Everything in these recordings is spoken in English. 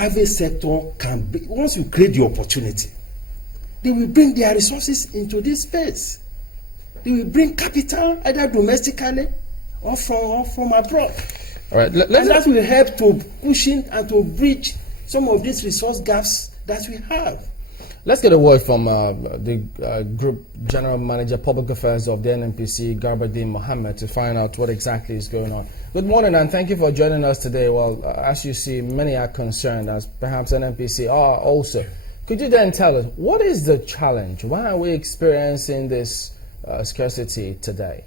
private sector can be, once you create the opportunity, they will bring their resources into this space. They will bring capital either domestically or from abroad. All right, and that will help to push in and to bridge some of these resource gaps that we have. Let's get a word from the Group General Manager Public Affairs of the NNPC, Garba-deen Mohammed, to find out what exactly is going on. Good morning, and thank you for joining us today. Well, as you see, many are concerned, as perhaps NNPC are also. Could you then tell us, what is the challenge? Why are we experiencing this scarcity today?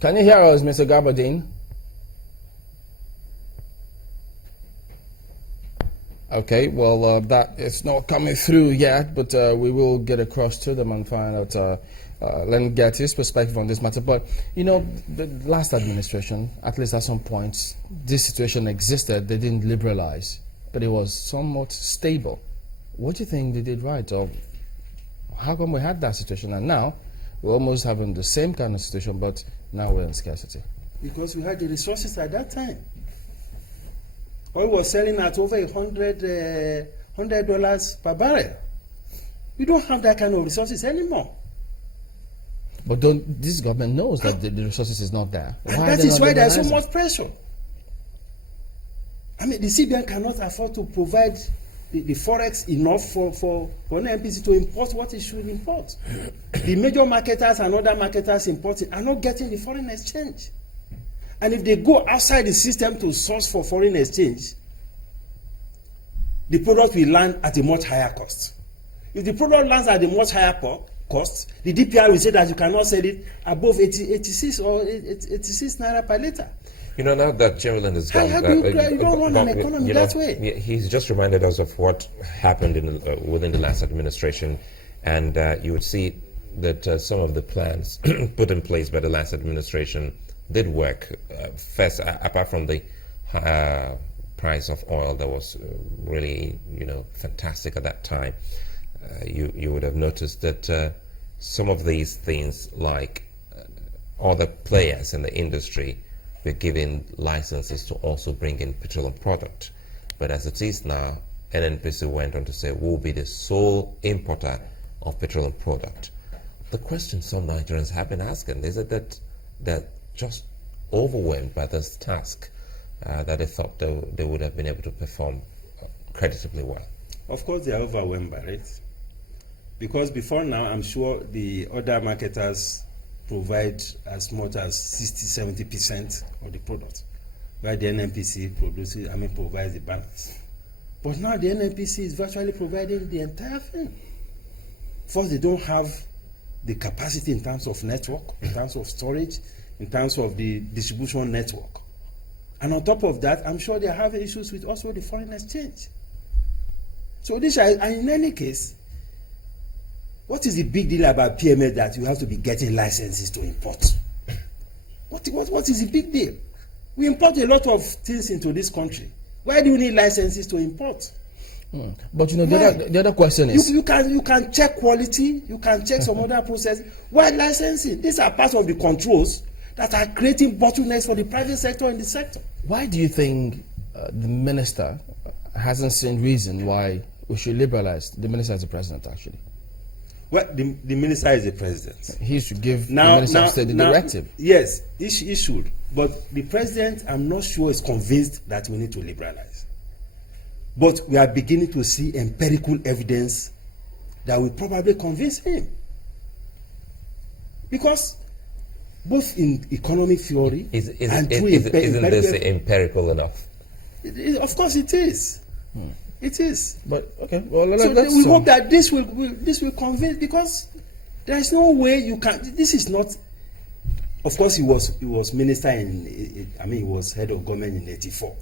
Can you hear us, Mr. Garba-deen? Okay, well, that is not coming through yet, but we will get across to them and find out, let me get his perspective on this matter. But, you know, the last administration, at least at some points, this situation existed. They didn't liberalize, but it was somewhat stable. What do you think they did right? Or how come we had that situation? And now we're almost having the same kind of situation, but now we're in scarcity. Because we had the resources at that time. Oil was selling at over $100 per barrel. We don't have that kind of resources anymore. But this government knows that the resources is not there. And that is why there's so much pressure. I mean, the CBN cannot afford to provide the forex enough for an NPC to import what it should import. The major marketers and other marketers importing are not getting the foreign exchange. And if they go outside the system to source for foreign exchange, the product will land at a much higher cost. If the product lands at a much higher cost, the DPR will say that you cannot sell it above 86 or 86 naira per liter. You know, now that Chamberlain is gone, you don't run an economy that way. He's just reminded us of what happened within the last administration, and you would see that some of the plans put in place by the last administration did work. First, apart from the price of oil that was really, fantastic at that time, you would have noticed that some of these things, like other players in the industry, were given licenses to also bring in petroleum product. But as it is now, NNPC went on to say we'll be the sole importer of petroleum product. The question some Nigerians have been asking is that just overwhelmed by this task that they thought they would have been able to perform creditably well. Of course they are overwhelmed by it. Because before now, I'm sure the other marketers provide as much as 60-70% of the product, while the NNPC provides the balance. But now the NNPC is virtually providing the entire thing. First, they don't have the capacity in terms of network, in terms of storage, in terms of the distribution network. And on top of that, I'm sure they have issues with also the foreign exchange. So in any case, what is the big deal about PMS that you have to be getting licenses to import? What is the big deal? We import a lot of things into this country. Why do you need licenses to import? But the other question is... You can check quality, you can check some other process. Why licensing? These are part of the controls that are creating bottlenecks for the private sector and the sector. Why do you think the minister hasn't seen reason why we should liberalize? The minister is the president, actually. Well, the minister is the president. He should give the minister of state the directive. Yes, he should. But the president, I'm not sure, is convinced that we need to liberalize. But we are beginning to see empirical evidence that will probably convince him. Because both in economic theory isn't this empirical enough? Of course it is. It is. But okay, well, we hope that this will convince, because there is no way you can. This is not. Of course, he was minister he was head of government in '84.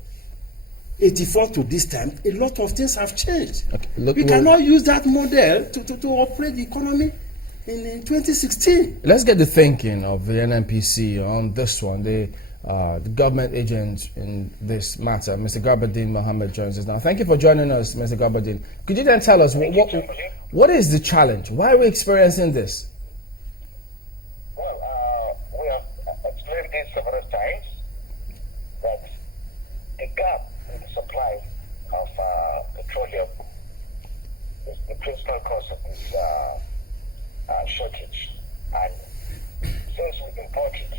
'84 to this time, a lot of things have changed. Okay, we cannot use that model to operate the economy in 2016. Let's get the thinking of the NNPC on this one. The government agent in this matter, Mr. Garba-deen Mohammed, joins us now. Thank you for joining us, Mr. Garba-deen. Could you then tell us what is the challenge? Why are we experiencing this? several times that the gap in the supply of petroleum is the principal cause of this shortage. And since we import it,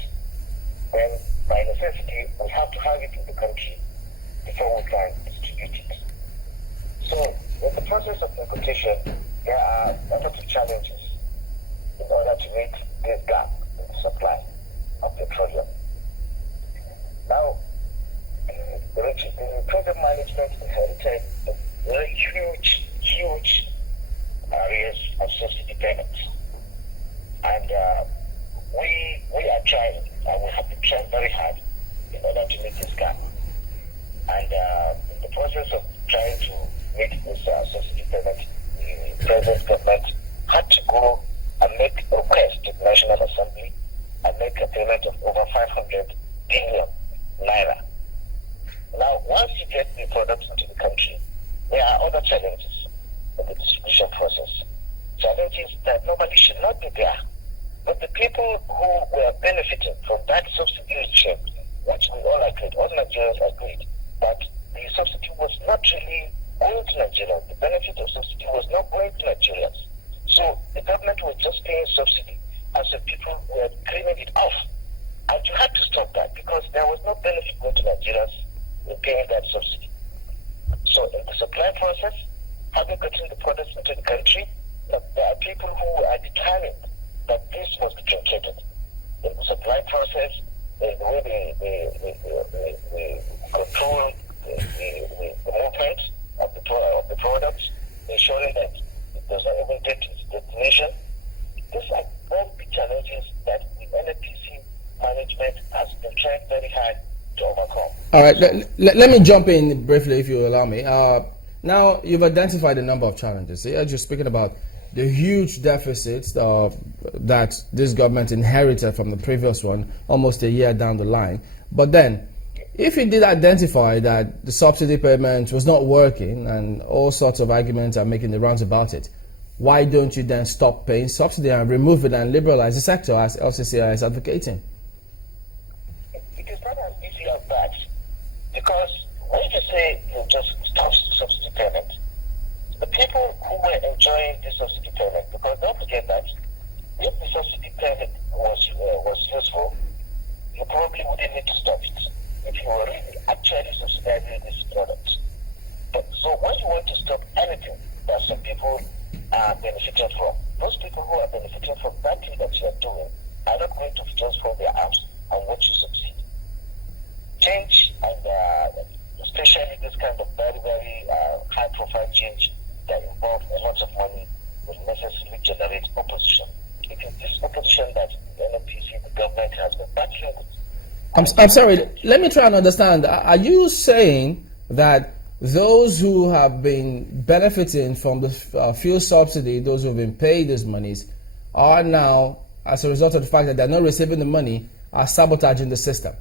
then by necessity we have to have it in the country before we can distribute it. So in the process of importation, there are a lot of challenges in order to meet this gap in the supply of petroleum. Now, the program management inherited very huge areas of subsidy payments. And we are trying, and we have been trying very hard in order to meet this gap. And in the process of trying to meet this subsidy payment, the present government had to go and make a request to the National Assembly and make a payment of over 500 billion naira. Now, once you get the products into the country, there are other challenges in the distribution process. Challenges that normally should not be there. But the people who were benefiting from that subsidy regime, which we all agreed, all Nigerians agreed, that the subsidy was not really going to Nigerians. The benefit of subsidy was not going to Nigerians. So the government was just paying subsidy, and so people were claiming it off. And you had to stop that because there was no benefit going to Nigerians in paying that subsidy. So in the supply process, having gotten the products into the country, there are people who are determined that this must be truncated. In the supply process, in the way we control the movement of the products, ensuring that it does not even get to its destination. These are all the challenges that the NNPC management has been trying very hard to overcome. All right, let me jump in briefly if you allow me. Now, you've identified a number of challenges. You're just speaking about the huge deficits that this government inherited from the previous one almost a year down the line. But then, if you did identify that the subsidy payment was not working and all sorts of arguments are making the rounds about it, why don't you then stop paying subsidy and remove it and liberalize the sector as LCCI is advocating? It is not as easy as that, because when you say you just stop subsidy payment, the people who were enjoying the subsidy payment, because don't forget that if the subsidy payment was useful, you probably wouldn't need to stop it if you were really actually subsidizing this product. But so when you want to stop anything that some people are benefiting from, those people who are benefiting from that thing that you are doing are not going to just hold their arms and watch you succeed. Change, and especially this kind of very, very high-profile change that involves a lot of money, will necessarily generate opposition. It is this opposition that the NNPC, the government, has been battling with. I'm sorry, let me try and understand. Are you saying that those who have been benefiting from the fuel subsidy, those who have been paid these monies, are now, as a result of the fact that they're not receiving the money, are sabotaging the system?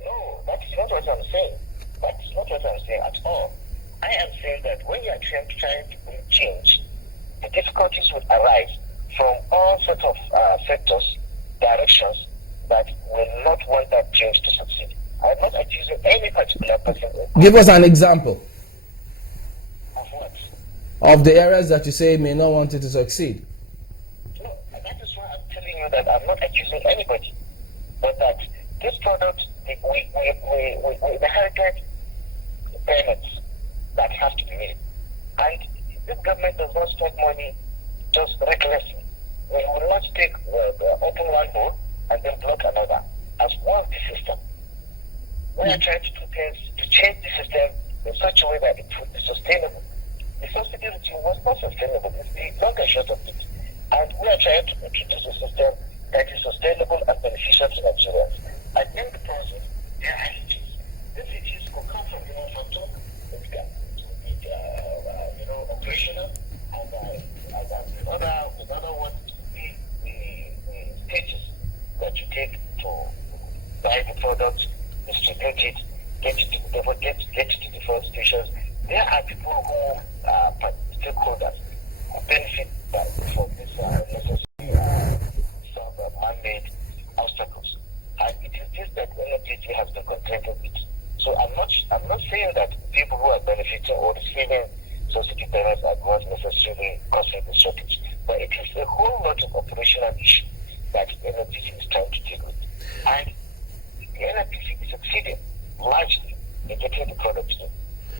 No, that is not what I'm saying. That is not what I'm saying at all. I am saying that when you are trying to bring change, the difficulties would arise from all sorts of sectors, directions that will not want that change to succeed. I'm not accusing any particular person. Give us an example Of what? of the areas that you say may not want it to succeed. No, and that is why I'm telling you that I'm not accusing anybody, but that this product, we inherited payments that have to be made. And this government does not spend money just recklessly. We will not take the open one door and then block another as one system. We are trying to do things to change the system in such a way that it will be sustainable. The subsidy regime was not sustainable. It's the long and short of it. And we are trying to introduce a system that is sustainable and beneficial to Nigerians. And in the process, there are issues. These issues could come from human factor, operational, and in other words, the stages that you take to buy the product, distribute it, get it to the fuel stations. There are people who are stakeholders who benefit from this necessary man-made obstacles. And it is has been contented with. So I'm not saying that people who are benefiting or receiving subsidy payments are not necessarily causing the shortage, but it is a whole lot of operational issues that NNPC is trying to deal with. And the NNPC is succeeding largely in getting the products in.